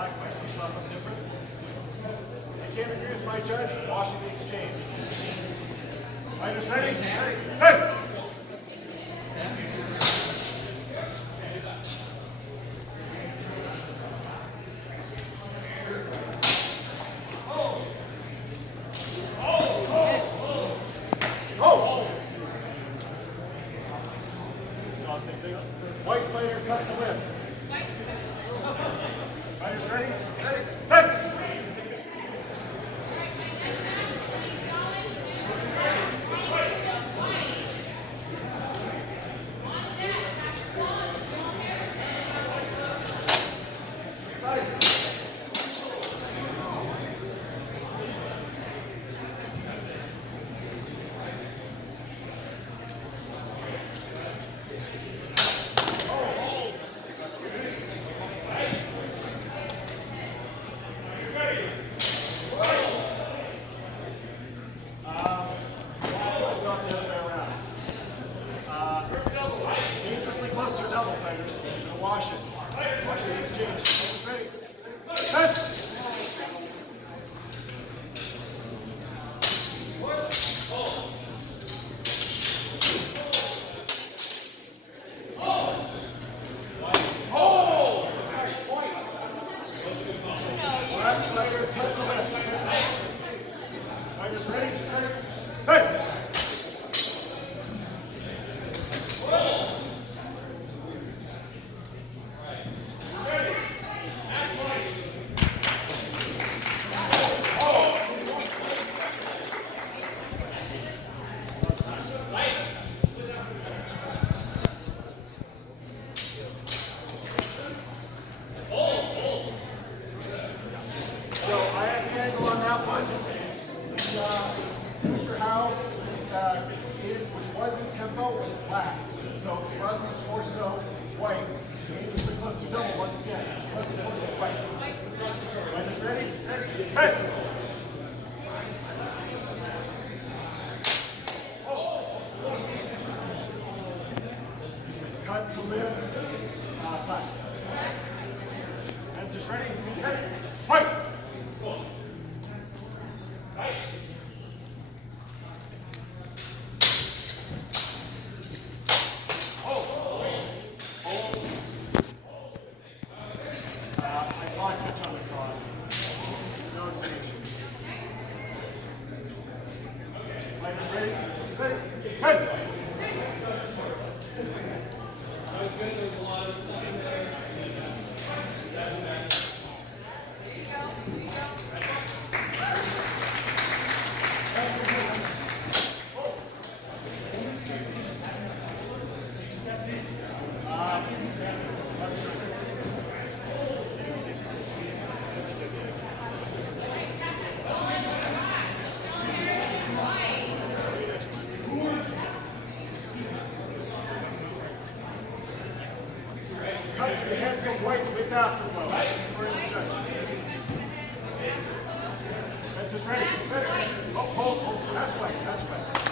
black fight. You saw something different? You can't agree with my judge. Washing the exchange. Fighters ready? Ready. Heads! White fighter cut to lip. Fighters ready? Ready. Heads! Dangerously close to double fighters. Wash it. Wash the exchange. Ready. Heads! Black fighter cut to left. Fighters ready? Heads! So I have the angle on that one. Picture how which was in tempo, was flat. So thrust to torso, white. Dangerously close to double once again. Thrust to torso, white. Fighters ready? Heads! Cut to lip. Cut. Heads is ready? Head. Fight! I saw a touch on the cross. No explanation. Fighters ready? Ready? Heads! Cut to the head from white with afterglow. For the judges. Heads is ready. Ready. Oh, hold. That's white. That's white.